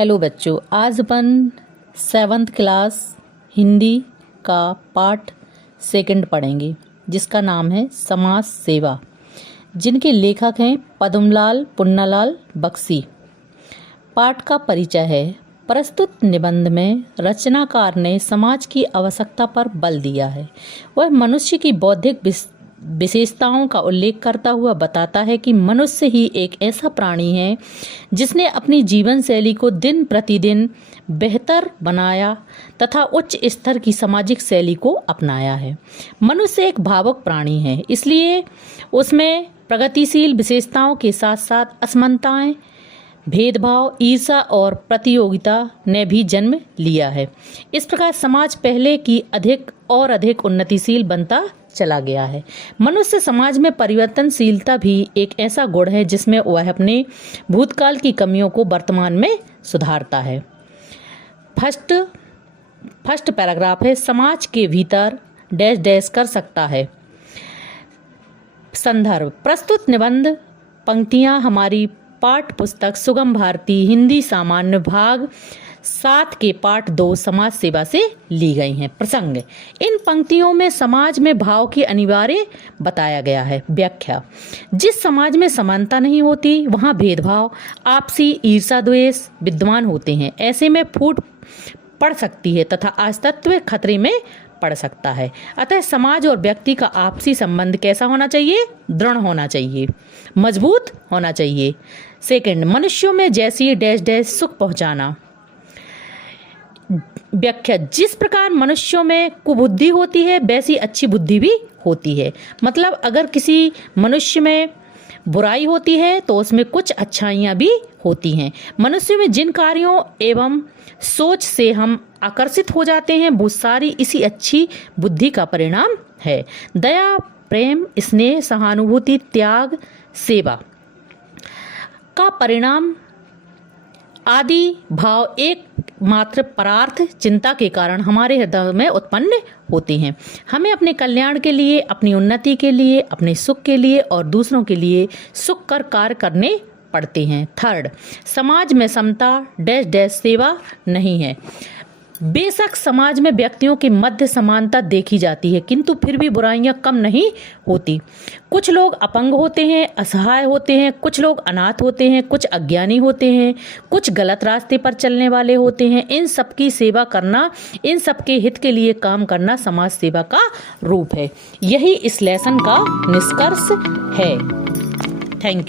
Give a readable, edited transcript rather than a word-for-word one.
Hello बच्चों, आज अपन 7th class Hindi का पाठ 2 पढ़ेंगे जिसका नाम है समाज सेवा, जिनके लेखक हैं पद्मलाल पुन्नालाल बख्शी। पाठ का परिचय है। प्रस्तुत निबंध में रचनाकार ने समाज की आवश्यकता पर बल दिया है। वह मनुष्य की बौद्धिक विशेषताओं का उल्लेख करता हुआ बताता है कि मनुष्य ही एक ऐसा प्राणी है जिसने अपनी जीवन शैली को दिन प्रतिदिन बेहतर बनाया तथा उच्च स्तर की सामाजिक शैली को अपनाया है। मनुष्य एक भावुक प्राणी है, इसलिए उसमें प्रगतिशील विशेषताओं के साथ साथ असमानताएं, भेदभाव, ईर्ष्या और प्रतियोगिता ने भी जन्म लिया है। इस प्रकार समाज पहले की अधिक उन्नतिशील बनता चला गया है। मनुष्य समाज में परिवर्तनशीलता भी एक ऐसा गुण है जिसमें वह अपने भूतकाल की कमियों को वर्तमान में सुधारता है। फर्स्ट पैराग्राफ है, समाज के भीतर डैश डैश कर सकता है। संदर्भ, प्रस्तुत निबंध पंक्तियां हमारी पाठ पुस्तक सुगम भारती हिंदी सामान्य भाग 7 के पाठ 2 समाज सेवा से ली गई हैं। प्रसंग, इन पंक्तियों में समाज में भाव की अनिवार्य बताया गया है। व्याख्या, जिस समाज में समानता नहीं होती वहाँ भेदभाव, आपसी ईर्ष्या द्वेष विद्यमान होते हैं। ऐसे में फूट पड़ सकती है तथा अस्तित्व खतरे में पड़ सकता है। अतः समाज और व्यक्ति का आपसी संबंध कैसा होना चाहिए? दृढ़ होना चाहिए, मजबूत होना चाहिए। सेकंड, मनुष्यों में जैसी डैश डैश सुख पहुंचाना। व्याख्या, जिस प्रकार मनुष्यों में कुबुद्धि होती है वैसी अच्छी बुद्धि भी होती है। मतलब अगर किसी मनुष्य में बुराई होती है तो उसमें कुछ अच्छाइयाँ भी होती हैं। मनुष्य में जिन कार्यों एवं सोच से हम आकर्षित हो जाते हैं वो सारी इसी अच्छी बुद्धि का परिणाम है। दया, प्रेम, स्नेह, सहानुभूति, त्याग, सेवा का परिणाम आदि भाव एक मात्र परार्थ चिंता के कारण हमारे हृदय में उत्पन्न होते हैं। हमें अपने कल्याण के लिए, अपनी उन्नति के लिए, अपने सुख के लिए और दूसरों के लिए सुख कर कार्य करने पड़ते हैं। थर्ड, समाज में समता डैश डैश सेवा नहीं है। बेशक समाज में व्यक्तियों की मध्य समानता देखी जाती है, किंतु फिर भी बुराइयां कम नहीं होती। कुछ लोग अपंग होते हैं, असहाय होते हैं, कुछ लोग अनाथ होते हैं, कुछ अज्ञानी होते हैं, कुछ गलत रास्ते पर चलने वाले होते हैं। इन सब की सेवा करना, इन सब के हित के लिए काम करना समाज सेवा का रूप है। यही इस लेसन का निष्कर्ष है। Thank you.